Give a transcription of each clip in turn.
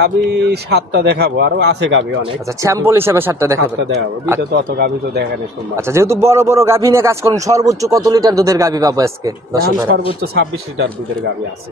গাবি সাতটা দেখাবো আরও আছে গাবি অনেক। আচ্ছা স্যাম্পল হিসেবে সাতটা দেখাবো সাতটা দেখাবো বিতে তো অত গাবি তো দেখানো সম্ভব আচ্ছা যেহেতু বড় বড় গাবি নিয়ে কাজ করেন সর্বোচ্চ কত লিটার দুধের গাবি পাবো আজকে? সর্বোচ্চ ছাব্বিশ লিটার দুধের গাবি আছে।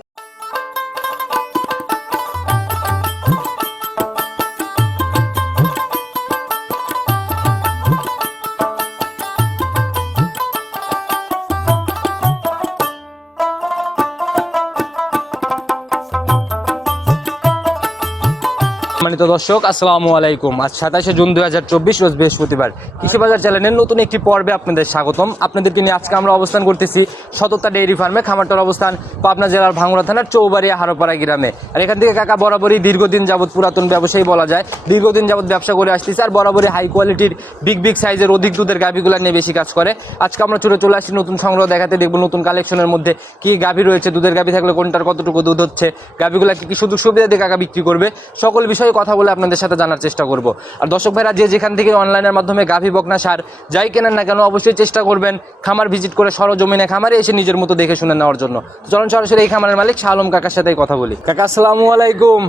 সম্মানিত দর্শক, আসসালামু আলাইকুম। আজ সাতাশে জুন দুই হাজার চব্বিশ, রোজ বৃহস্পতিবার। কৃষি বাজার চ্যানেলের নতুন একটি পর্বে আপনাদের স্বাগতম। আপনাদেরকে নিয়ে আজকে আমরা অবস্থান করতেছি সততা ডেইরি ফার্মে খামারটার অবস্থান, পাবনা জেলার ভাঙ্গুড়া থানার চৌবাড়িয়া হারোপাড়া গ্রামে। আর এখান থেকে কাকা বরাবরই দীর্ঘদিন যাবত পুরাতন ব্যবসায়ী বলা যায়। দীর্ঘদিন যাবত ব্যবসা করে আসতেছে আর বরাবরই হাই কোয়ালিটির বিগ বিগ সাইজের অধিক দুধের গাভিগুলো নিয়ে বেশি কাজ করে। আজকে আমরা চলে চলে আসছি নতুন সংগ্রহ দেখাতে, দেখব নতুন কালেকশনের মধ্যে কি গাভি রয়েছে, দুধের গাভি থাকলে কোনটার কতটুকু দুধ হচ্ছে, গাভিগুলা কি কি সুযোগ সুবিধা দিয়ে কাকা বিক্রি করবে, সকল বিষয়ে কথা বলে আপনাদের সাথে জানার চেষ্টা করব। আর দর্শক ভাইরা যে যেখান থেকে অনলাইনের মাধ্যমে গাভি বকনা সার যাই কেনেন না কেন অবশ্যই চেষ্টা করবেন খামার ভিজিট করে সরজমিনে খামারে এসে নিজের মতো দেখে শুনে নেওয়ার জন্য। চলুন সরাসরি এই খামারের মালিক শাহ আলম কাকার সাথেই কথা বলি। কাকা আসসালামু আলাইকুম।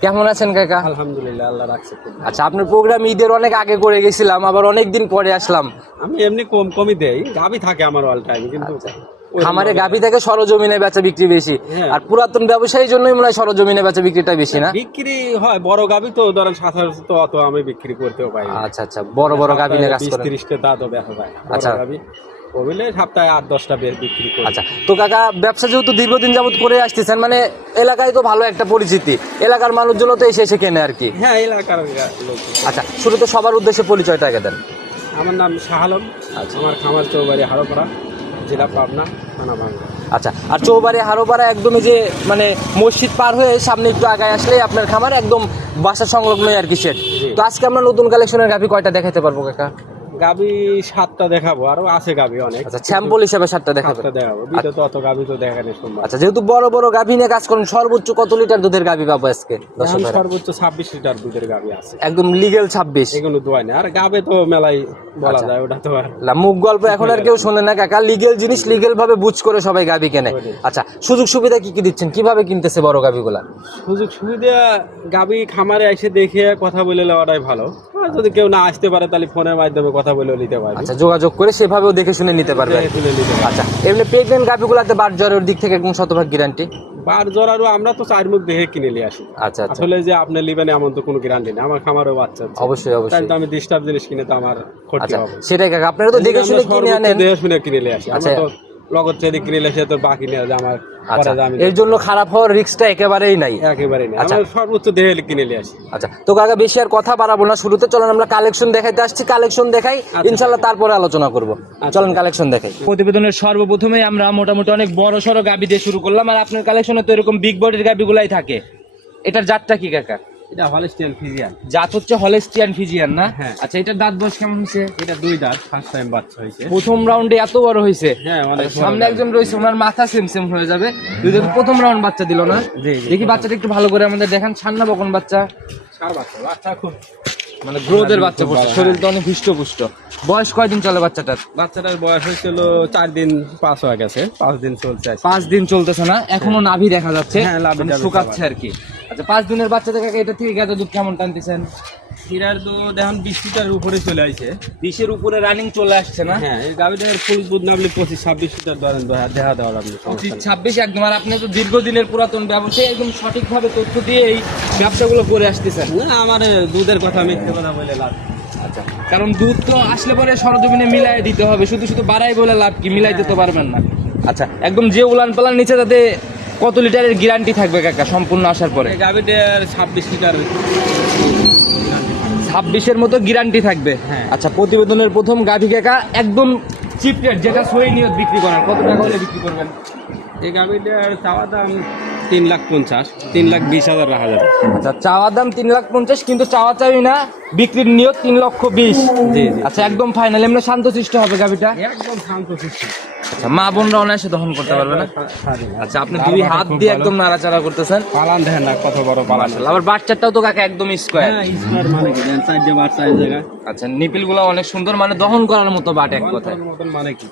কেমন আছেন কাকা? আলহামদুলিল্লাহ আল্লাহ রাখছে আচ্ছা আপনার প্রোগ্রাম ঈদের অনেক আগে করে গেছিলাম আবার অনেক দিন পরে আসলাম। আমি এমনি কম কমই দেই। গাবি থাকে আমার অল টাইম কিন্তু ওই- খামারে গাভি থেকে সরজমিনে বেচা বিক্রি বেশি। হ্যাঁ। আর পুরাতন ব্যবসায়ীর জন্যই মনে হয় সরজমিনে বেচা বিক্রিটা বেশি না? বিক্রি হয় বড় গাবি তো ধরেন সচরাচর তো অত আমি বিক্রি করতেও পারি আচ্ছা আচ্ছা বড় বড় গাভি নিয়ে কাজ করেন। ত্রিশটা তা তো দেখা যায় বড় আচ্ছা। ওগুলো সপ্তাহে আট দশটা বের বিক্রি করি। আচ্ছা তো কাকা ব্যবসা যেহেতু দীর্ঘদিন যাবত করে আসতেছেন মানে এলাকায় তো ভালো একটা পরিচিতি। এলাকার মানুষজন তো এসে এসে কেনে আর কি। হ্যাঁ এলাকার লোক। আচ্ছা শুরুতে সবার উদ্দেশ্যে পরিচয়টা আগে দেন। আমার নাম শাহ আলম। আচ্ছা। আমার খামার চৌবাড়ি হারোপাড়া জেলা পাবনা থানা ভাঙ্গা। আচ্ছা আর চৌবাড়ি হারোপাড়া একদম যে মানে মসজিদ পার হয়ে সামনে একটু আগায় আসলে আপনার খামার একদম বাসা সংলগ্নই আর কি সেট তো আজকে আমরা নতুন কালেকশনের গাভি কয়টা দেখাতে পারব কাকা? গাবি সাতটা দেখাবো আরও আছে গাবি অনেক। আচ্ছা স্যাম্পল হিসেবে সাতটা দেখাবো। তো অত গাবি তো দেখানো সম্ভব আচ্ছা যেহেতু বড় বড় গাভী নিয়ে কাজ করেন সর্বোচ্চ কত লিটার দুধের গাভী পাবো আজকে সর্বোচ্চ ছাব্বিশ লিটার দুধের গাবি আছে। একদম এগুলো না আর গাবে তো মেলাই বলা যায় ওটা তো আর মুখ গল্প এখন আর কেউ শোনে না কাকা লিগেল জিনিস লিগেল ভাবে বুঝ করে সবাই গাভী কেনে। আচ্ছা সুযোগ সুবিধা কি কি দিচ্ছেন? কীভাবে কিনতেছে বড় গাভীগুলা সুযোগ সুবিধা গাবি খামারে এসে দেখে কথা বলে নেওয়াটাই ভালো। যদি কেউ না আসতে পারে তাহলে ফোনের মাধ্যমে কথা বলেও নিতে আচ্ছা যোগাযোগ করে সেভাবেও দেখে শুনে নিতে পারবে। আচ্ছা এমনি প্রেগনেন্ট গাভীগুলাতে বার জ্বরের দিক থেকে একদম শতভাগ গ্যারান্টি বার আমরা তো চার মুখ দেখে কিনে নিয়ে আসি। আচ্ছা আচ্ছা। আসলে যে আপনি নিবেন এমন তো কোনো গ্যারান্টি নেই। আমার খামারও বাচ্চা আছে। অবশ্যই তাই তো আমি ডিস্টার্ব জিনিস কিনে তো আমার ক্ষতি আচ্ছা হবে। সেটাই কাকা আপনারা তো দেখে শুনে কিনে আনেন। দেখে শুনে কিনে নিয়ে আসি। আচ্ছা। লগত যদি কিনে নিয়ে আসি তো বাকি নিয়ে যে আমার আচ্ছা এর জন্য খারাপ হওয়ার রিস্কটা একেবারেই নাই? একেবারে নেই। আচ্ছা। সর্বোচ্চ দেখে কিনে নিয়ে আসি। আচ্ছা তো কাকা বেশি আর কথা বাড়াবো না শুরুতে চলেন আমরা কালেকশন দেখাইতে আসছি কালেকশন দেখাই আচ্ছা। ইনশাল্লাহ তারপরে আলোচনা করব। চলেন কালেকশন দেখাই। প্রতিবেদনের সর্বপ্রথমে আমরা মোটামুটি অনেক বড় সড়ো গাবি দিয়ে শুরু করলাম আর আপনার কালেকশনে তো এরকম বিগ বডির গাবিগুলাই থাকে। এটার জাতটা কি কাকা? এটা হলস্টিয়ান ফিজিয়ান জাত হচ্ছে হলেস্টিয়ান ফিজিয়ান না? হ্যাঁ। আচ্ছা এটার দাঁত বয়স কেমন হয়েছে? এটা দুই দাঁত ফার্স্ট টাইম বাচ্চা হয়েছে। প্রথম রাউন্ডে এত বড় হয়েছে। হ্যাঁ সামনে একজন রয়েছে ওনার মাথা সেম সেম হয়ে যাবে। দুই প্রথম রাউন্ড বাচ্চা দিল না। দেখি বাচ্চাটা একটু ভালো করে আমাদের দেখান। ছান্না বকন বাচ্চা। বাচ্চা বাচ্চা খুব মানে গ্রোদের বাচ্চা পড়ছে ভালো, শরীর তো অনেক হৃষ্টপুষ্ট। বয়স কয়দিন চলে বাচ্চাটার? বাচ্চাটার বয়স হয়েছিল চার দিন পাস হয়ে গেছে পাঁচ দিন চলছে পাঁচ দিন চলতেছে না এখনও নাভি দেখা যাচ্ছে হ্যাঁ, মানে শুকাচ্ছে আর কি। আচ্ছা পাঁচ দিনের বাচ্চা থেকে এটা থেকে গেছে দুধ কেমন টানতেছেন? হিরার তো দেখুন বিশ লিটারের উপরে চলে আসছে বিশের উপরে রানিং চলে আসছে না? হ্যাঁ এই গাভিটার ফুল দুধ নামলে পঁচিশ ছাব্বিশ লিটার ধরেন দেখা- দেওয়ার আপনি পঁচিশ ছাব্বিশ একদম। আর আপনি তো দীর্ঘদিনের পুরাতন ব্যবসায়ী একদম সঠিকভাবে তথ্য দিয়ে এই ব্যবসাগুলো করে আসতেছেন। না আমার দুধের কথা মিথ্যে কথা বলে লাভ আচ্ছা কারণ দুধ তো আসলে পরে সরজমিনে মিলাই দিতে হবে শুধু শুধু বাড়াই বলে লাভ কি মিলাই দিতে পারবেন না। আচ্ছা একদম যে উলান পালান নিচে তাতে কত লিটারের গ্যারান্টি থাকবে কাকা সম্পূর্ণ আসার পরে? গাভিটার ছাব্বিশ লিটার ছাব্বিশের মতো গ্যারান্টি থাকবে। হ্যাঁ। আচ্ছা প্রতিবেদনের প্রথম গাভী কাকা একদম চিপ রেট যেটা সই নিয়ত বিক্রি করার। কত টাকা হলে বিক্রি করবেন? এই গাভিটার চাওয়া দাম তিন লাখ পঞ্চাশ তিন লাখ বিশ হাজার রাখা যাবে। আচ্ছা চাওয়া দাম তিন লাখ পঞ্চাশ কিন্তু চাওয়া চাই না বিক্রির নিয়ত তিন লক্ষ বিশ। আচ্ছা একদম ফাইনাল এমনি শান্তশিষ্ট হবে গাভীটা? একদম শান্ত সুস্থ আচ্ছা মা বোনরা অনায়াসে দহন করতে পারবে না? আচ্ছা আপনি দুই হাত দিয়ে একদম নাড়াচাড়া করতেছেন। পালান দেখেন না কত বড় পালান। আবার বাচ্চাটাও তো কাকা একদম স্কোয়ার স্কোয়ার মানে কি দেন সাইড দিয়ে বাট সাইড জায়গা আচ্ছা নিপিলগুলো অনেক সুন্দর মানে দহন করার মতো বাট এক কথায়। মানে কি?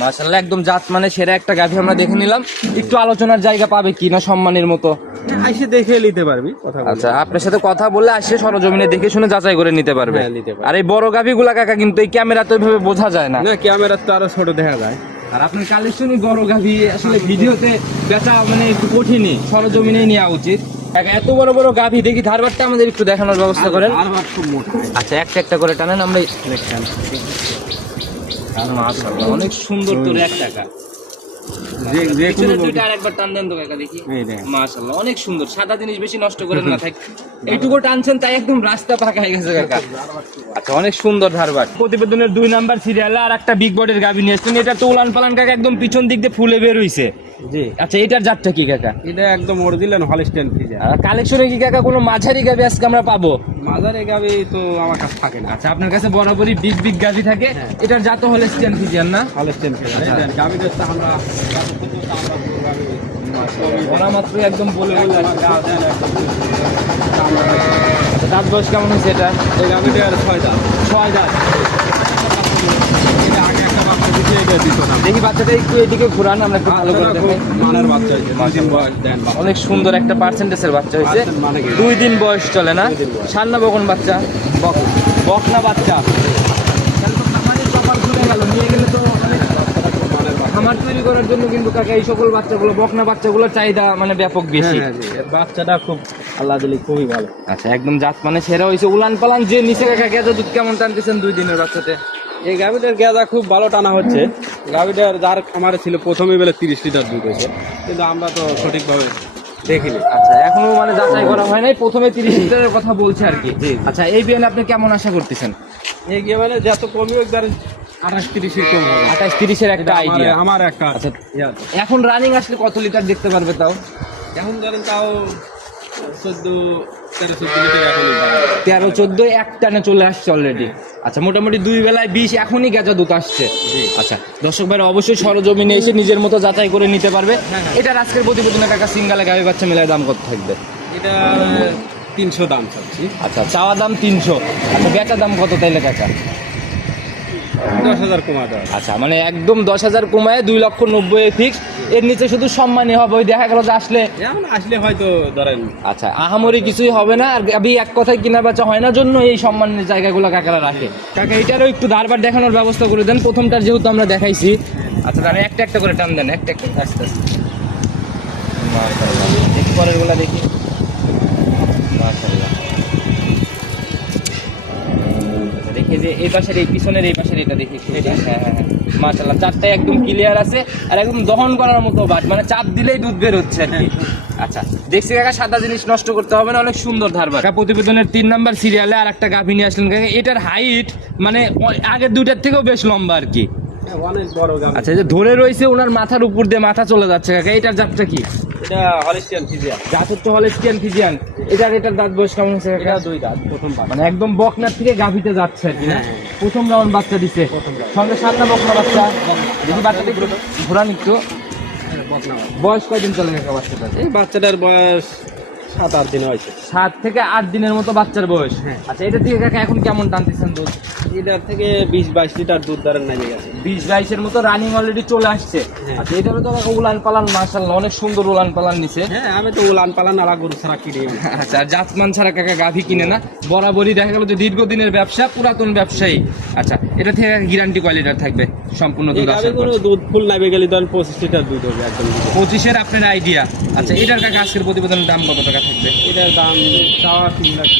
মাশাআল্লাহ একদম জাত মানে সেরা একটা গাভী আমরা দেখে নিলাম। একটু আলোচনার জায়গা পাবে কিনা সম্মানের মতো। এসে দেখে নিতে পারবি কথা আচ্ছা আপনার সাথে কথা বললে আসে সরজমিনে দেখে শুনে যাচাই করে নিতে পারবে। হ্যাঁ। আর এই বড় গাভিগুলা কাকা কিন্তু এই ক্যামেরা তো ওইভাবে বোঝা যায় না। না ক্যামেরা তো আরও ছোট দেখা যায়। আর আপনার কালেকশনই বড় গাভি আসলে ভিডিওতে বেচা মানে একটু কঠিনই সরজমিনে নেওয়া উচিত। এত বড় বড় গাভি দেখি ধারবারটা আমাদের একটু দেখানোর ব্যবস্থা করেন। আচ্ছা একটা একটা করে টানেন আমরা মাশাআল্লাহ, অনেক সুন্দর তোর এক টাকা। যে যে কোনো পিছনের দুইটা আরেকবার টান দেন তো কাকা দেখি। মাশাআল্লাহ অনেক সুন্দর। সাদা জিনিস বেশি নষ্ট করেন না থাক। এইটুকু টানছেন তাই একদম রাস্তা পাকা হয়ে গেছে কাকা। আচ্ছা অনেক সুন্দর ধারবার প্রতিবেদনের দুই নাম্বার সিরিয়ালে আর একটা বিগ বডির গাভি নিয়ে এসছেন। এটা তো উলান পালান কাকা একদম পিছন দিক দিয়ে ফুলে বের হইছে। জি। আচ্ছা এটার জাতটা কি কাকা? এটা একদম অরিজিনাল হলিস্টেন আর কালেকশনে কি কাকা কোনো মাঝারি গাভি আজকে আমরা পাবো? মাজারে গাবি তো আমার কাছে থাকে না। আচ্ছা আপনার কাছে বরাবরই বিগ বিগ গাভি থাকে। এটার জাত হলে স্ট্যান্ড ফিজিয়ান না হলিস্টেন ফিজা গাবি দেখতে আমরা ওরা মাত্র একদম বলে দাঁত বয়স কেমন হয়েছে এটা ছয় ছয় দেখি বাচ্চাটা একটু এদিকে ঘুরান, আমরা ভালো করে বাচ্চা। অনেক সুন্দর একটা পার্সেন্টেজের বাচ্চা হয়েছে? দুই দিন বয়স চলে না সান্না বকন বাচ্চা বক বকনা বাচ্চা নিয়ে গেলে তো। খামার তৈরি করার জন্য কিন্তু কাকা এই সকল বাচ্চাগুলো বকনা বাচ্চাগুলো চাহিদা মানে ব্যাপক বেশি। হ্যাঁ, হ্যাঁ, এর বাচ্চাটা খুব আল্লাহ দিলি খুবই ভালো। আচ্ছা একদম জাত মানে সেরা হয়েছে উলান পালান যে নিচে কাকা গেছে দুধ কেমন টানতেছেন দুই দিনের বাচ্চাতে? এই গাভিটার গেজা খুব ভালো টানা হচ্ছে। গাভিটার যার খামারে ছিল প্রথমে বেলে তিরিশ লিটার দুধ হয়েছে। কিন্তু আমরা তো সঠিকভাবে দেখিনি। আচ্ছা এখনও মানে যাচাই করা হয় নাই। প্রথমে তিরিশ লিটারের কথা বলছে আর কি। আচ্ছা এই বিয়ানে আপনি কেমন আশা করতেছেন? এই গিয়ে মানে যত কমই হোক আঠাশ তিরিশের একটা আইডিয়া আমার একটা আচ্ছা। এখন রানিং আসলে কত লিটার দেখতে পারবে তাও? এখন ধরেন তাও চোদ্দ তেরো চোদ্দ এক টানে চলে আসছে অলরেডি আচ্ছা মোটামুটি দুই বেলায় বিশ এখনই গেজা দুধ আসছে। আচ্ছা দর্শক ভাইরা অবশ্যই সরজমিনে এসে নিজের মতো যাচাই করে নিতে পারবে। হ্যাঁ, হ্যাঁ। এটার আজকের প্রতিবেদনে টাকা সিঙ্গালে গাড়ি বাচ্চা মেলায় দাম কত থাকবে? এটা তিনশো দাম চাচ্ছি। আচ্ছা চাওয়া দাম তিনশো। আচ্ছা বেচা দাম কত তাইলে কাকা? দশ হাজার হবে আচ্ছা মানে একদম দশ হাজার কমায় দুই লক্ষ নব্বই ফিক্স এর নিচে শুধু সম্মানই হবে ওই দেখা গেল যে আসলে এখন আসলে হয়তো ধরেন আচ্ছা আহামরি কিছুই হবে না আর আমি এক কথায় কিনা বেচা হয় না জন্য এই সম্মানের জায়গাগুলো কাকারা রাখে। কাকা এটারও একটু ধারবার দেখানোর ব্যবস্থা করে দেন প্রথমটার যেহেতু আমরা দেখাইছি। আচ্ছা তাহলে একটা একটা করে টান দেন একটা একটা আস্তে আস্তে। পরেরগুলা দেখি। দেখি যে এই পাশের এই পিছনের এই পাশের এটা দেখি। হ্যাঁ হ্যাঁ হ্যাঁ। একদম ক্লিয়ার আছে আর একদম দহন করার মতো বাট মানে চাপ দিলেই দুধ বের হচ্ছে আর কি। আচ্ছা দেখছি কাকা সাদা জিনিস নষ্ট করতে হবে না অনেক সুন্দর ধারবার প্রতিবেদনের তিন নাম্বার সিরিয়ালে আর একটা গাভী নিয়ে আসলেন। কাকা এটার হাইট মানে আগের দুইটার থেকেও বেশ লম্বা আর কি। হ্যাঁ, অনেক বড় গাভি। আচ্ছা যে ধরে রয়েছে ওনার মাথার উপর দিয়ে মাথা চলে যাচ্ছে। কাকা এটার জাতটা কি? এটা হলিস্টিয়ান ফিজিয়ান হলেস্টিয়ান ফিজিয়ান এটার এটার দাঁত বয়স কেমন এটা দুই দাঁত প্রথম মানে একদম বকনার থেকে গাভিতে যাচ্ছে আর কি না? হ্যাঁ। প্রথম রাউন্ড বাচ্চা দিছে। সঙ্গে সাতটা বকনা বাচ্চা। দেখি বাচ্চাটা একটু ঘোরান একটু। বয়স কয়দিন চলে গেছে বাচ্চাটা এই বাচ্চাটার বয়স সাত আট দিন হয়েছে সাত থেকে আট দিনের মতো বাচ্চার বয়স। হ্যাঁ। আচ্ছা এটা থেকে কাকা এখন কেমন টানতেছেন দুধ? এটার থেকে বিশ বাইশ লিটার দুধ নেমে গেছে বিশ বাইশের মতো রানিং অলরেডি চলে আসছে। হ্যাঁ। আচ্ছা এটারও তো কাকা উলান পালান মার্শাল্লাহ অনেক সুন্দর উলান পালান নিছে। হ্যাঁ আমি তো উলান পালান আলা গরু ছাড়া কিনে আচ্ছা জাতমান ছাড়া কাকা গাভী কিনে না। বরাবরই দেখা গেল যে দীর্ঘদিনের ব্যবসা পুরাতন ব্যবসায়ী। আচ্ছা এটা থেকে গ্যারান্টি কয় থাকবে? সম্পূর্ণ দুধ আসার পর? দুধ ফুল নামে গেলে ধরেন পঁচিশ লিটার দুধ হবে একদম। পঁচিশের আপনার আইডিয়া আচ্ছা এটার কাকা আজকের প্রতিবেদনের দাম কত টাকা? থাকবে। এটার দাম চাওয়া তিন লাখ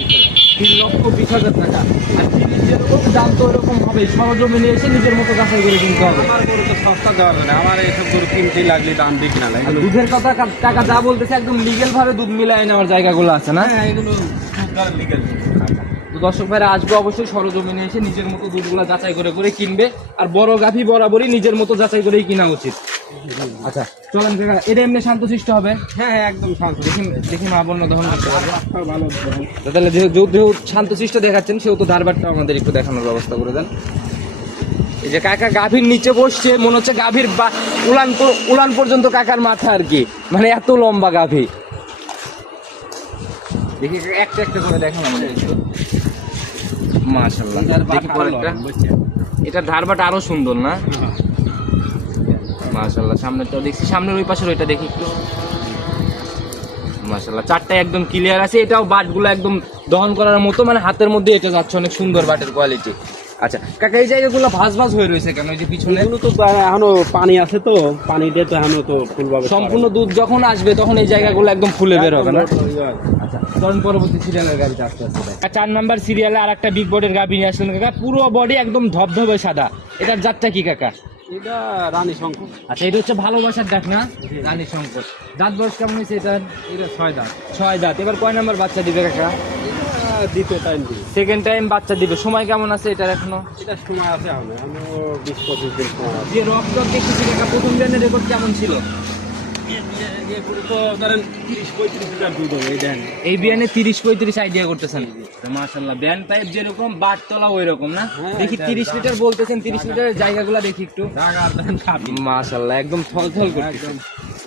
তিন লক্ষ বিশ হাজার টাকা। আর জিনিস যেরকম দাম তো ওরকম হবে। সরজমিনে এসে নিজের মতো যাচাই করে কিনতে হবে। আমার গরু তো সস্তা দেওয়া যাবে না। আমার এইসব গরু কিনতেই লাগলে দাম দিক না লাগে দুধের কথা টাকা যা বলতেছে একদম লিগেল ভাবে দুধ মিলায় নেওয়ার জায়গাগুলো আছে না? হ্যাঁ এগুলো লিগেল দর্শক ভাইরা আসবে অবশ্যই সরজমিনে এসে নিজের মতো দুধগুলা যাচাই করে করে কিনবে। আর বড় গাভী বরাবরই নিজের মতো যাচাই করেই কিনা উচিত। আচ্ছা চলেন কাকা এটা এমনি শান্তশিষ্ট হবে? হ্যাঁ হ্যাঁ একদম শান্ত। দেখি দেখি মা বন্য দহন করতে পারবে। ভালো তাহলে যেহেতু যেহেতু শান্তশিষ্ট দেখাচ্ছেন সেহেতু ধারবারটা আমাদের একটু দেখানোর ব্যবস্থা করে দেন। এই যে কাকা গাভীর নিচে বসছে মনে হচ্ছে গাভীর বা- উলান উলান পর্যন্ত কাকার মাথা আর কি। মানে এত লম্বা গাভী। দেখি একটা একটা করে দেখান আমাদের একটু। মাশাল্লাহ এটার দেখি পরেরটা। আরও ধারবাটা আরও সুন্দর না। মাশাল্লাহ সামনেরটা দেখছি। সামনের ওই পাশের ওইটা দেখি একটু। মাশাল্লাহ চারটা একদম ক্লিয়ার আছে। এটাও বাটগুলো একদম দহন করার মতো মানে হাতের মধ্যে এটা যাচ্ছে অনেক সুন্দর বাটের কোয়ালিটি আচ্ছা কাকা এই জায়গাগুলো ভাঁজ ভাঁজ হয়ে রয়েছে কেন? এই যে পিছনে এগুলো তো এখনও পানি আছে তো পানিতে তো এখনও তো ফুলভাবে সম্পূর্ণ দুধ যখন আসবে তখন এই জায়গাগুলো একম ফুলে বের হবে না? আচ্ছা পরবর্তী সিরিয়ালের গাড়িতে আস্তে আস্তে চার নাম্বার সিরিয়ালে আর একটা বিগ নিয়ে আসলেন কাকা। পুরো বডি একদম ধবধবে সাদা। এটার জাতটা কি কাকা? এটা রানী শঙ্কর। আচ্ছা এটা হচ্ছে ভালোবাসার ডাক না? রানী শঙ্কর। দাঁত বয়স কেমন হয়েছে এটার? এটা ছয় দাঁত। ছয় দাঁত। এবার কয় নাম্বার বাচ্চা দিবে কাকা? দ্বিতীয় টাইম দিই সেকেন্ড টাইম বাচ্চা দিবে। সময় কেমন আছে এটার এখনও? এটা সময় আছে এখনও এখনও বিশ পঁচিশ দিন সময় আছে। যে রক ডক দেখতেছি কাকা প্রথম দিনের রেকর্ড কেমন ছিল? তিরিশ পঁয়ত্রিশ লিটার দুধ হবে এই বিয়ানে তিরিশ পঁয়ত্রিশ আইডিয়া করতেছেন। ব্যান পাইপ যেরকম ওই রকম না? হ্যাঁ, দেখি তিরিশ লিটার বলতেছেন তিরিশ লিটারের জায়গাগুলো দেখি একটু। মাশাল্লাহ একদম থল থল করছে একদম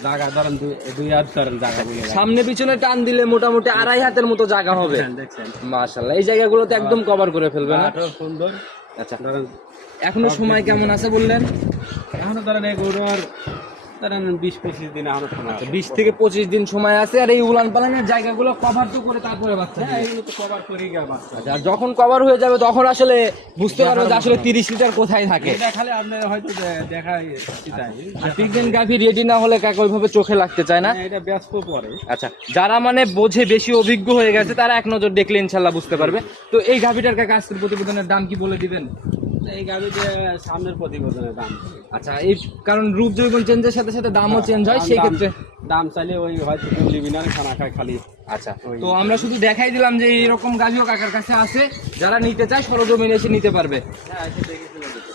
জায়গা ধরেন দুই- হাত ধরেন জায়গা সামনে পিছনে টান দিলে মোটামুটি আড়াই হাতের মতো জায়গা হবে। মাশাল্লাহ এই জায়গাগুলোতে একদম কভার করে ফেলবে না? সুন্দর। আচ্ছা এখনও সময় কেমন আছে বললেন? এখনও ধরেন এগুলোর ধরেন বিশ পঁচিশ দিন এখনও সময় আছে। বিশ থেকে পঁচিশ দিন সময় আছে আর এই উলান পালানের জায়গাগুলো কভার তো করে তারপরে বাচ্চা হ্যাঁ এগুলো তো কভার করেই গেল বাচ্চা আচ্ছা, আর যখন কভার হয়ে যাবে তখন আসলে বুঝতে পারবে যে আসলে তিরিশ লিটার কোথায় থাকে। এটা খালি আপনার হয়তো দেখাই গাভি রেডি না হলে কাকা ওইভাবে চোখে লাগতে চায় না? এটা ব্যস্ত পরে আচ্ছা যারা মানে বোঝে বেশি অভিজ্ঞ হয়ে গেছে তারা এক নজর দেখলে ইনশাল্লাহ বুঝতে পারবে। তো এই গাভিটার কাকা আজকের প্রতিবেদনের দাম কি বলে দিবেন? এই গাড়িতে সামনের প্রতিবেদনের দাম। আচ্ছা এই কারণ রূপ জৈবন চেঞ্জের সাথে সাথে দামও চেঞ্জ হয় সেই ক্ষেত্রে দাম চাইলে ওই হয়তো লিবি না খানা খায় খালি। আচ্ছা তো আমরা শুধু দেখাই দিলাম যে এইরকম গাভিও কাকার কাছে আছে যারা নিতে চায় সরজমিনে এসে নিতে পারবে।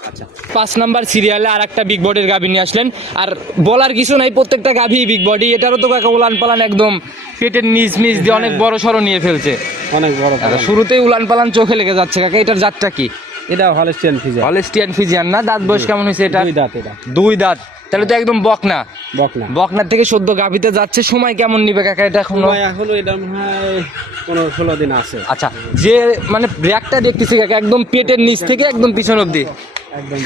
আচ্ছা পাঁচ নাম্বার সিরিয়ালে আর একটা বিগ বডির গাভি নিয়ে আসলেন। আর বলার কিছু নাই প্রত্যেকটা গাভি বিগ বডি এটারও তো কাকা উলান পালান একদম পেটের নিচ নিচ দিয়ে অনেক বড় সড়ো নিয়ে ফেলছে। অনেক বড় আচ্ছা শুরুতেই উলান পালান চোখে লেগে যাচ্ছে কাকা এটার জাতটা কি? এটা হলেস্টিয়ান ফিজা হলেস্টিয়ান ফিজিয়ান না? দাঁত বয়স কেমন হয়েছে এটা? দুই দাঁত এটা। দুই দাঁত। তাহলে তো একদম বকনা। বকনা। বকনার থেকে সদ্য গাভিতে যাচ্ছে। সময় কেমন নিবে কাকা এটা এখনও? এখনও এটা মনে হয় পনেরো ষোলো দিন আছে। আচ্ছা যে মানে ব্র্যাকটা দেখতেছি কাকা একদম পেটের নিচ থেকে একদম পিছন অব্দি একদম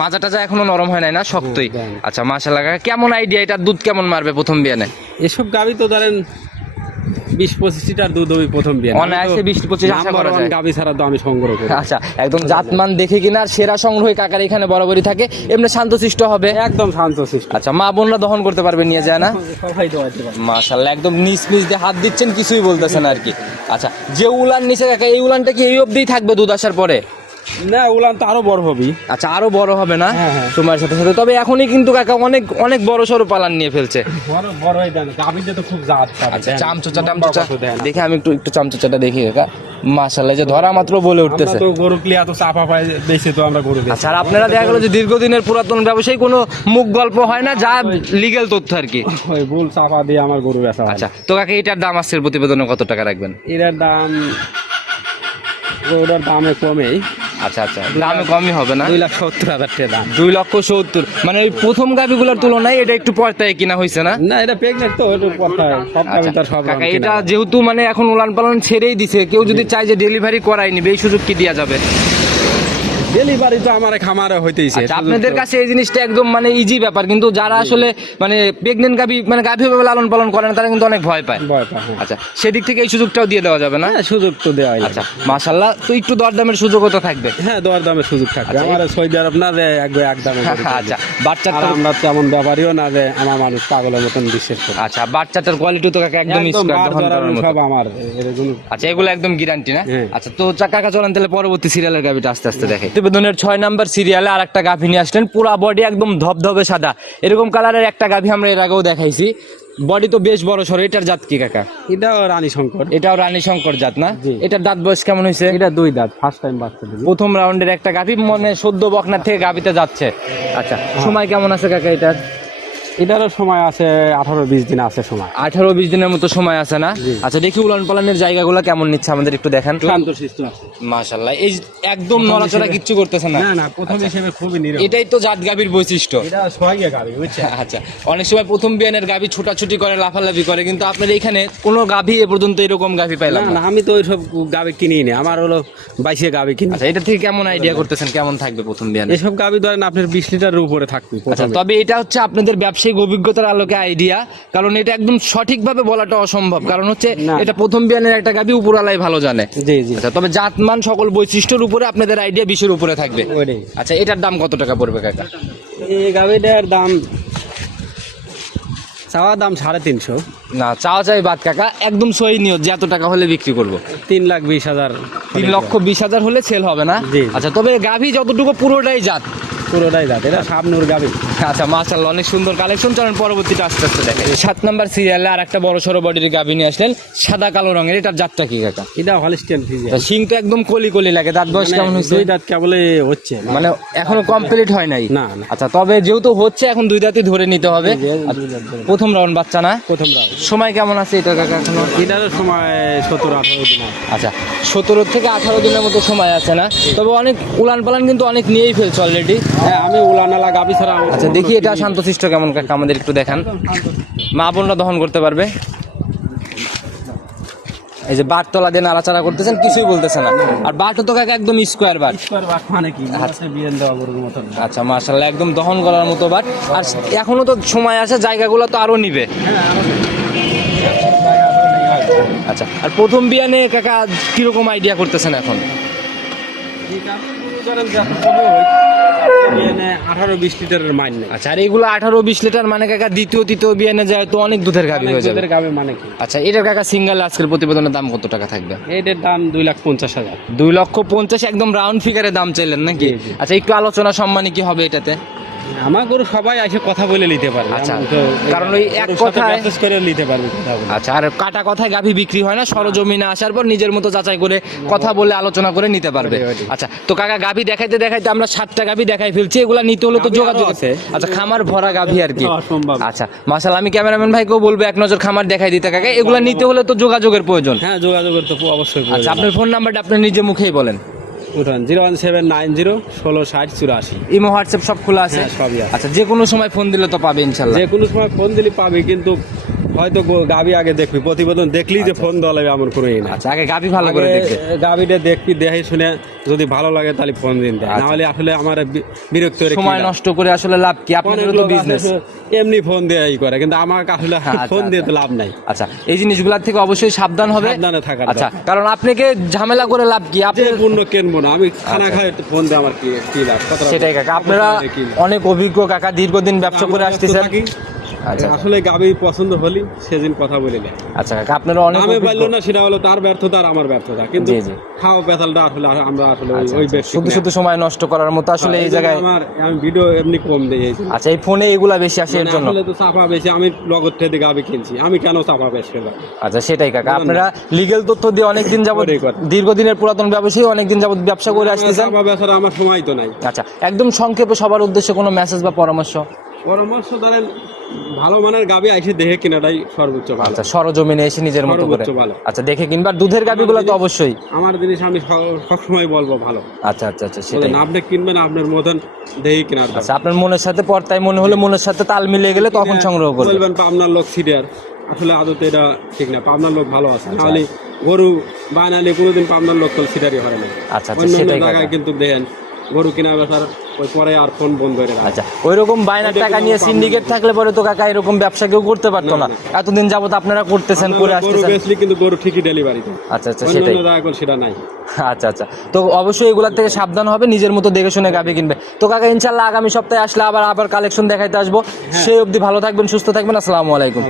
মাজা টাজা এখনও নরম হয় নাই না? শক্তই। আচ্ছা মাসা লাগা কেমন আইডিয়া এটা দুধ কেমন মারবে প্রথম বিয়ানে? এসব গাবি তো ধরেন বিশ পঁচিশটা দুধ হবে প্রথম বিয়ে অনায়াসে 20 25 আশা করা যায়। গাবি ছাড়া তো আমি সংগ্রহ করি। আচ্ছা একদম জাতমান দেখে কিনা সেরা সংগ্রহে কাকার এখানে বরাবরই থাকে। এমনি শান্তশিষ্ট হবে। একদম শান্তশিষ্ট। আচ্ছা মা বোনরা দহন করতে পারবে নিয়ে যায় না? সবাই একদম নিচ নিচ দিয়ে হাত দিচ্ছেন কিছুই বলতেছেন আর কি। আচ্ছা যে উলান নিচে কাকা এই উলানটা কি এই অবধিই থাকবে দুধ আসার পরে? না উলান তো আরও বড় হবি। আচ্ছা আরও বড় হবে না? হ্যাঁ, হ্যাঁ। সময়ের সাথে সাথে। তবে এখনই কিন্তু কাকা অনেক অনেক বড় সড়ো পালান নিয়ে ফেলছে। বড় বড় দেন গাবিতে তো খুব জাত আচ্ছা চামচোচা টামচোচা। দেখে আমি একটু একটু চামচোচাটা দেখি কাকা। মাশাল্লাহ যে ধরা মাত্র বলে উঠতেছে। তো গরু ক্লিয়া তো চাপা পাই বেশি তো আমরা গরু আচ্ছা আর আপনারা দেখা গেলো যে দীর্ঘদিনের পুরাতন ব্যবসায়ী কোনো মুখ গল্প হয় না যা লিগেল তথ্য আর কি? ওই ভুল চাপা দিয়ে আমার গরু বেচা হয়। আচ্ছা তো কাকা এটার দাম আসছে প্রতিবেদনে কত টাকা রাখবেন? এটার দাম গরুটার দামে কমেই। আচ্ছা আচ্ছা। দামে কমই হবে না? দুই লাখ সত্তর হাজার টাকা দাম। দুই লক্ষ সত্তর। মানে ওই প্রথম গাভিগুলোর তুলনায় এটা একটু পর্তায় কিনা হয়েছে না? না এটা প্রেগনেন্ট তো একটু পর্তায়। সব গাভি আচ্ছা, তার সব কাকা এটা যেহেতু মানে এখন উলান পালন ছেড়েই দিছে কেউ যদি চায় যে ডেলিভারি করাই নিবে এই সুযোগ কি দেওয়া যাবে? ডেলিভারি তো আমার খামারে হইতেইছে। আচ্ছা, আপনাদের কাছে এই জিনিসটা একদম মানে ইজি ব্যাপার কিন্তু যারা আসলে মানে প্রেগনেন্ট গাভি মানে গাভি ভাবে লালন পালন করেন তারা কিন্তু অনেক ভয় পায়। ভয় পায়, হ্যাঁ। আচ্ছা সেদিক থেকে এই সুযোগটাও দিয়ে দেওয়া যাবে না? হ্যাঁ সুযোগ তো দেওয়া আচ্ছা মাশাল্লাহ তো একটু দরদামের সুযোগও তো থাকবে। হ্যাঁ দর দামের সুযোগ থাকবে। আচ্ছা, আমার সৌদি আরব না যে এক এক দামে গরু কিনবে। আচ্ছা বাচ্চাটা আমরা তেমন ব্যাপারীও না যে আমার মানুষ পাগলের মতন বিশ্বাস করে। আচ্ছা বাচ্চাটার কোয়ালিটি তো কাকা একদম একদম। সব আমার আচ্ছা এগুলো একদম গ্যারান্টি না? হ্যাঁ। আচ্ছা তো কাকা চলেন তাহলে পরবর্তী সিরিয়ালের গাভিটা আস্তে আস্তে দেখে। প্রতিবেদনের ছয় নাম্বার সিরিয়ালে আর একটা গাভি নিয়ে আসলেন। পুরা বডি একদম ধবধবে সাদা। এরকম কালারের একটা গাভি আমরা এর আগেও দেখাইছি। বডি তো বেশ বড় সরো এটার জাত কি কাকা? এটাও রানী শঙ্কর। এটাও রানী শঙ্কর জাত না? এটা এটার দাঁত বয়স কেমন হয়েছে এটা দুই দাঁত ফার্স্ট টাইম বাচ্চা প্রথম রাউন্ডের একটা গাভি মনে সদ্য বকনা থেকে গাভিতে যাচ্ছে। আচ্ছা। সময় কেমন আছে কাকা এটার? এটারও সময় আছে আঠারো বিশ দিন আছে সময়। আঠারো বিশ দিনের মতো সময় আছে না? আচ্ছা দেখি উলান পালানের জায়গাগুলো কেমন নিচ্ছে আমাদের একটু দেখান। শান্ত আছে। মাশাল্লাহ এই একদম নড়াচড়া কিচ্ছু করতেছে না? না না প্রথম হিসেবে খুবই নিরব। এটাই তো জাত গাভীর বৈশিষ্ট্য। এটা সহায় গাবি বুঝছে আচ্ছা অনেক সময় প্রথম বিয়ানের গাভী ছোটাছুটি করে লাফালাফি করে কিন্তু আপনার এখানে কোনো গাভী এ পর্যন্ত এরকম গাভী পাইলাম না আমি তো ওইসব গাবি কিনি নি আমার হলো বাইশে গাবি কিনি। আচ্ছা এটা থেকে কেমন আইডিয়া করতেছেন? কেমন থাকবে প্রথম বিয়ানে? এসব গাবি ধরেন আপনার বিশ লিটারের উপরে থাকবে আচ্ছা তবে এটা হচ্ছে আপনাদের ব্যবসা ব্যবসায়িক অভিজ্ঞতার আলোকে আইডিয়া কারণ এটা একদম সঠিকভাবে বলাটা অসম্ভব। কারণ হচ্ছে এটা প্রথম বিয়ানের একটা গাবি উপরালাই ভালো জানে। জি জি। আচ্ছা তবে জাতমান সকল বৈশিষ্ট্যের উপরে আপনাদের আইডিয়া বিশের উপরে থাকবে। আচ্ছা এটার দাম কত টাকা পড়বে কাকা? এই গাবিটার দাম চাওয়া দাম সাড়ে তিনশো। না চাওয়া চাই বাদ কাকা। একদম সহি নিয়ত যে এত টাকা হলে বিক্রি করব। তিন লাখ বিশ হাজার তিন লক্ষ বিশ হাজার হলে সেল হবে না? আচ্ছা তবে গাভি যতটুকু পুরোটাই জাত। পুরোটাই যাতে এটা সামনুর গাভি। আচ্ছা মাশাল্লাহ অনেক সুন্দর কালেকশন চলেন পরবর্তীটা আস্তে আস্তে দেখেন সাত নাম্বার সিরিয়ালে আর একটা বড় সড়ো বডির গাভি নিয়ে আসলেন সাদা কালো রঙের। এটার জাতটা কি কাকা? এটা হলিস্টেন ফিজিয়া শিং তো একদম কলি কলি লাগে দাঁত বয়স কেমন হয়েছে? দুই দাঁত কেবলে হচ্ছে মানে এখনও কমপ্লিট হয় নাই? না আচ্ছা তবে যেহেতু হচ্ছে এখন দুই দাঁতই ধরে নিতে হবে। প্রথম রাউন্ড বাচ্চা না? প্রথম রাউন্ড সময় কেমন আছে এটা কাকা এখনও এটারও সময় সত্তর আঠারো দিন আচ্ছা সতেরো থেকে আঠারো দিনের মতো সময় আছে না? তবে অনেক উলান পালান কিন্তু অনেক নিয়েই ফেলছে অলরেডি হ্যাঁ আমি উলানালা গাভি ছাড়া আচ্ছা দেখি এটা শান্তশিষ্ট কেমন কাকা আমাদের একটু দেখান। মা বোনরা দহন করতে পারবে? এই যে বাট তলা দিয়ে নাড়াচাড়া করতেছেন কিছুই বলতেছে না। আর বাটও তো কাকা একদম স্কোয়ার বাট স্কোয়ার বাট মানে কি? আছে বিএন দেওয়া গরুর আচ্ছা মার্শাল্লাহ একদম দহন করার মতো বাট আর এখনও তো সময় আছে জায়গাগুলো তো আরও নিবে। আচ্ছা আর প্রথম বিয়ানে কাকা কীরকম আইডিয়া করতেছেন এখন? আঠারো বিশ লিটারের মাইন নেই আচ্ছা আর এগুলো আঠারো বিশ লিটার মানে কাকা দ্বিতীয় তৃতীয় বিয়ানে যায় তো অনেক দুধের হয়ে যাবে। মানে কি আচ্ছা এটার কাকা সিঙ্গেল আজকের প্রতিবেদনের দাম কত টাকা থাকবে? এটার দাম দুই লাখ পঞ্চাশ হাজার দুই লক্ষ পঞ্চাশ একদম রাউন্ড ফিগারে দাম চাইলেন নাকি। আচ্ছা একটু আলোচনা সম্মানী কি হবে এটাতে? আমার গরু সবাই এসে কথা বলে নিতে পারে আচ্ছা, কারণ ওই এক কথায়- করে নিতে পারবে আচ্ছা আর কাটা কথায় গাভী বিক্রি হয় না সরজমিনে আসার পর নিজের মতো যাচাই করে কথা বলে আলোচনা করে নিতে পারবে। আচ্ছা তো কাকা গাভী দেখাইতে দেখাইতে আমরা সাতটা গাভী দেখাই ফেলছি এগুলা নিতে হলে তো যোগাযোগ আছে। আচ্ছা খামার ভরা গাভী আর কি। আচ্ছা মাসাল আমি ক্যামেরাম্যান ভাইকেও বলব এক নজর খামার দেখাই দিতে কাকা এগুলা নিতে হলে তো যোগাযোগের প্রয়োজন। হ্যাঁ যোগাযোগের তো অবশ্যই আচ্ছা আপনার ফোন নাম্বারটা আপনি নিজে মুখেই বলেন। উঠান zero one seven nine zero ষোলো ষাট চুরাশি। ইমো হোয়াটসঅ্যাপ সব খোলা আছে? হ্যাঁ, সবই আছে। আচ্ছা যে কোনো সময় ফোন দিলে তো পাবে ইনশাল্লাহ। যে কোনো সময় ফোন দিলে পাবি কিন্তু হয়তো গাবি আগে দেখবি প্রতিবেদন দেখলেই যে ফোন দেওয়া লাগবে এমন কোনো না আচ্ছা আগে গাভী ভালো করে দেখবে। গাবিটা দেখবি দেখে শুনে যদি ভালো লাগে তাহলে ফোন দিন আচ্ছা। না হলে আসলে আমার বিরক্ত সময় নষ্ট করে আসলে লাভ কি? আপনাদের তো বিজনেস এমনি ফোন দিয়ে ই করে কিন্তু আমার আসলে আচ্ছা, ফোন দিয়ে আচ্ছা। তো লাভ নাই। আচ্ছা এই জিনিসগুলোর থেকে অবশ্যই সাবধান হবে। সাবধানে থাকার আচ্ছা কারণ আপনাকে ঝামেলা করে লাভ কি? আপনি পূর্ণ কিনবো না আমি খানা খাই ফোন দিয়ে আমার কি কি লাভ? আচ্ছা। সেটাই কাকা। আপনারা অনেক অভিজ্ঞ কাকা দীর্ঘদিন ব্যবসা করে আসতেছেন। থাকি। আচ্ছা আসলে গাবি পছন্দ হলি সেদিন কথা বলে নেয়। আচ্ছা কাকা আপনারা অনেক আমি। পারল না সেটা হলো তার ব্যর্থতা আর আমার ব্যর্থতা। কিন্তু। খাওয়া পেতালটা আসলে আমরা আসলে ওই- আচ্ছা, ওই আচ্ছা। শুধু শুধু সময় নষ্ট করার মতো আসলে এই জায়গায় আমার আমি ভিডিও এমনি কম দিই আচ্ছা এই ফোনে এগুলা বেশি আসে এর মানে জন্য? আসলে তো চাপা বেশি আমি লগত থেকে গাবি কিনছি। আমি কেন চাপা বেশি আচ্ছা সেটাই কাকা। না, না। আপনারা লিগেল তথ্য দিয়ে অনেকদিন যাবত ওটাই কথা। দীর্ঘদিনের পুরাতন ব্যবসায়ী অনেকদিন যাবত ব্যবসা করে আসতেছেন। আমার সময় তো নাই। আচ্ছা একদম সংক্ষেপে সবার উদ্দেশ্যে কোনো মেসেজ বা পরামর্শ? পরামর্শ ধরেন ভালো মানের গাবি দেখে কেনাটাই সর্বোচ্চ ভালো। আচ্ছা সরজমিনে এসে নিজের মতো করে। আচ্ছা দেখে কিনবার দুধের গাবিগুলো তো অবশ্যই। আমার জিনিস আমি সবসময় বলব ভালো। আচ্ছা আচ্ছা আচ্ছা সেটাই। আপনি কিনবেন আপনার মতন দেখে কেনার আচ্ছা আপনার মনের সাথে পর্তায় মনে হলে মনের সাথে তাল মিলিয়ে গেলে তখন সংগ্রহ করবেন বলবেন পাবনার লোক সিরিয়ার আসলে আদতে এটা ঠিক না পাবনার লোক ভালো আছে। নাহলে গরু বানালে কোনোদিন পাবনার লোক তো সিরিয়ারই হয় না। আচ্ছা আচ্ছা সেটাই কিন্তু দেখেন গরু কেনা বেচার ওই পরে আর ফোন বন্ধ করে আচ্ছা ওই রকম বাইনার টাকা নিয়ে সিন্ডিকেট থাকলে পরে তো কাকা এরকম ব্যবসা কেউ করতে পারতো না। এতদিন যাবত আপনারা করতেছেন করে গরু আসতেছেন। বেচলি কিন্তু গরু ঠিকই ডেলিভারি আচ্ছা আচ্ছা সেটাই। করে সেটা নাই। আচ্ছা আচ্ছা। তো অবশ্যই এগুলার থেকে সাবধান হবে নিজের মতো দেখে শুনে গাভি কিনবে। তো কাকা ইনশাল্লাহ আগামী সপ্তাহে আসলে আবার আবার কালেকশন দেখাইতে আসব। সেই অবধি ভালো থাকবেন সুস্থ থাকবেন। আসসালামু আলাইকুম।